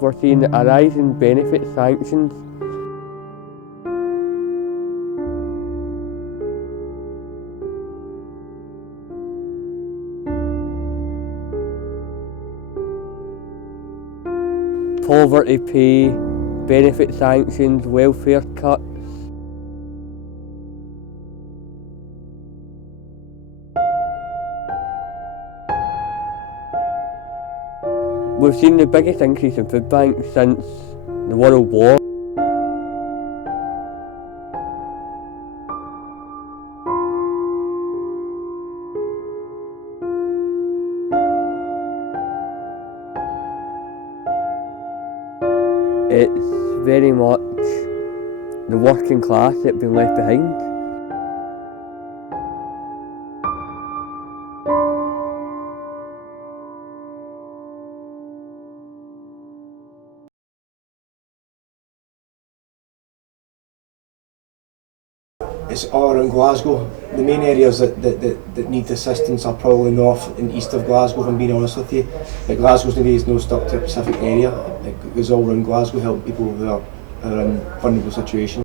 we're seeing a rise in benefit sanctions. Poverty pay, benefit sanctions, welfare cuts. We've seen the biggest increase in food banks since the World War. It's very much the working class that have been left behind. It's all around Glasgow. The main areas that need assistance are probably north and east of Glasgow, if I'm being honest with you. But Glasgow's is no stuck to a specific area. It goes all around Glasgow, helping people who are in vulnerable situations.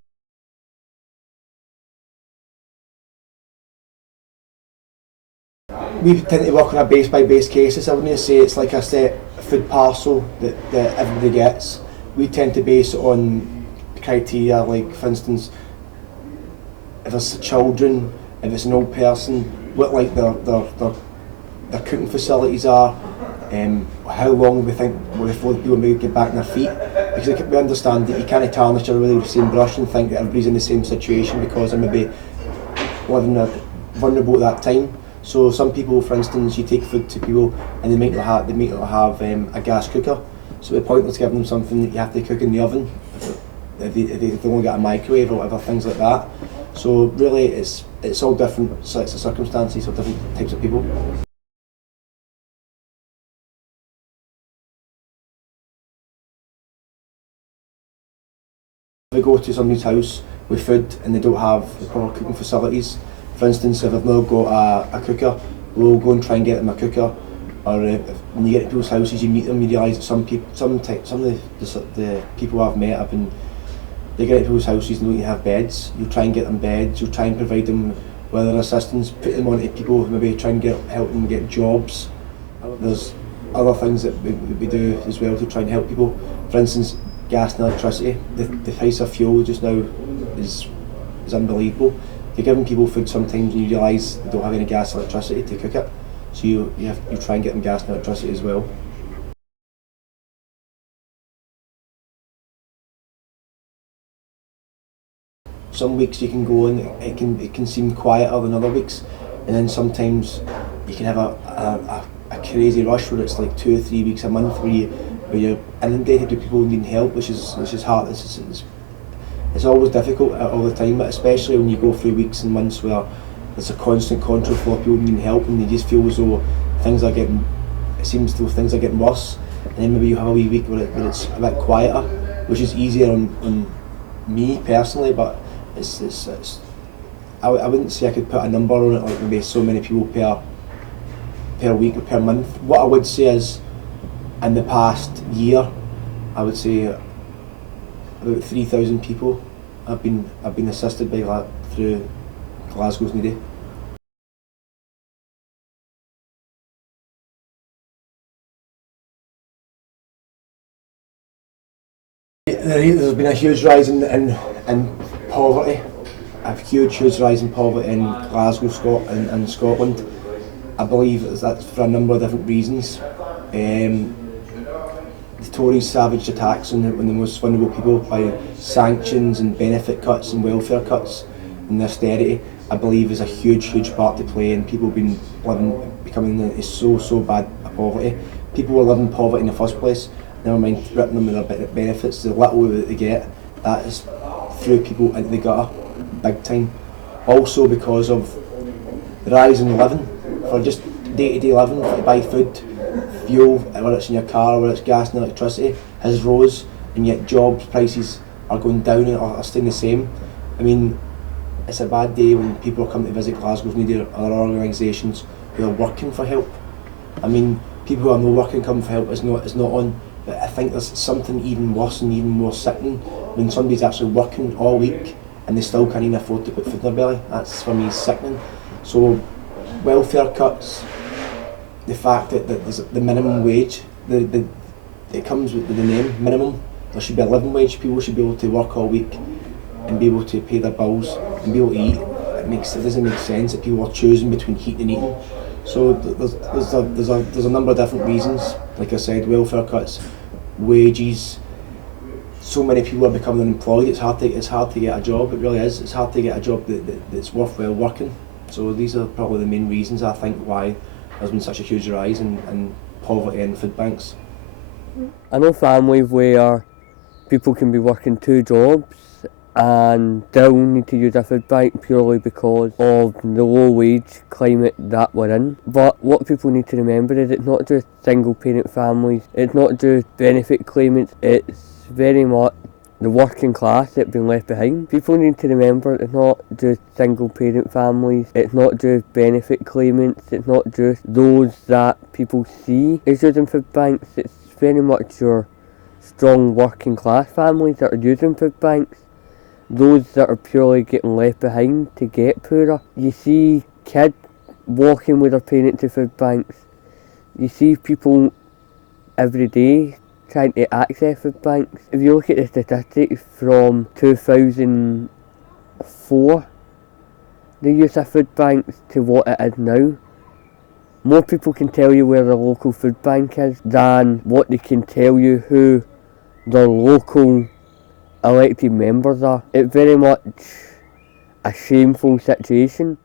We tend to work on a base by base basis. I wouldn't say it's like a set food parcel that everybody gets. We tend to base it on criteria, like for instance, if it's children, if it's an old person, what like their cooking facilities are, how long we think before people may get back on their feet. Because we understand that you can't tarnish everybody with the same brush and think that everybody's in the same situation because they're maybe living vulnerable at that time. So some people, for instance, you take food to people and they might not have a gas cooker. So the point is giving them something that you have to cook in the oven if they only got a microwave or whatever, things like that. So really it's all different sets of circumstances or different types of people. If we go to somebody's house with food and they don't have the proper cooking facilities, for instance, if they've not got a cooker, we'll go and try and get them a cooker. Or when you get to people's houses, you meet them, you realise that some of the people I've met have been. They get to people's houses and don't have beds. You'll try and get them beds, you'll try and provide them with other assistance, put them onto people, maybe try and help them get jobs. There's other things that we do as well to try and help people. For instance, gas and electricity. The price of fuel just now is unbelievable. You're giving people food sometimes and you realise they don't have any gas or electricity to cook it. So you try and get them gas and electricity as well. Some weeks you can go and it can seem quieter than other weeks, and then sometimes you can have a crazy rush where it's like 2 or 3 weeks a month where you're inundated with people needing help, which is hard. It's always difficult all the time, but especially when you go through weeks and months where there's a constant contrail for people needing help and you just feel as though things are getting worse, and then maybe you have a wee week where it's a bit quieter, which is easier on me personally, but I wouldn't say I could put a number on it, like maybe so many people per week or per month. What I would say is, in the past year, I would say about 3,000 people have been assisted by that through Glasgow's Needy. There's been a huge rise in poverty, a huge rise in poverty in Glasgow, and Scotland. I believe that's for a number of different reasons. The Tories savaged attacks on the most vulnerable people by sanctions and benefit cuts and welfare cuts and austerity. I believe is a huge part to play in people becoming so bad at poverty. People were living in poverty in the first place. Never mind ripping them with their benefits, the little that they get, that is threw people into the gutter big time. Also because of the rise in living, for just day-to-day living, to buy food, fuel, whether it's in your car, whether it's gas and electricity, has rose, and yet jobs prices are going down or are staying the same. I mean, it's a bad day when people come to visit Glasgow's Needy or other organisations who are working for help. I mean, people who are not working come for help is not on But I think there's something even worse and even more sickening when somebody's actually working all week and they still can't even afford to put food in their belly. That's, for me, sickening. So welfare cuts, the fact that there's the minimum wage, it comes with the name minimum. There should be a living wage. People should be able to work all week and be able to pay their bills and be able to eat. It doesn't make sense that people are choosing between heating and eating. So there's a number of different reasons. Like I said, welfare cuts, wages. So many people are becoming unemployed. It's hard to get a job. It really is. It's hard to get a job that's worthwhile working. So these are probably the main reasons, I think, why there's been such a huge rise in poverty in food banks. I know families where people can be working 2 jobs and still need to use a food bank purely because of the low wage climate that we're in. But what people need to remember is it's not just single parent families, it's not just benefit claimants, it's very much the working class that have been left behind. People need to remember it's not just single parent families, it's not just benefit claimants, it's not just those that people see as using food banks, it's very much your strong working class families that are using food banks, those that are purely getting left behind to get poorer. You see kids walking with their parents to food banks, you see people every day trying to access food banks. If you look at the statistics from 2004, the use of food banks to what it is now, more people can tell you where the local food bank is than what they can tell you who their local elected members are. It's very much a shameful situation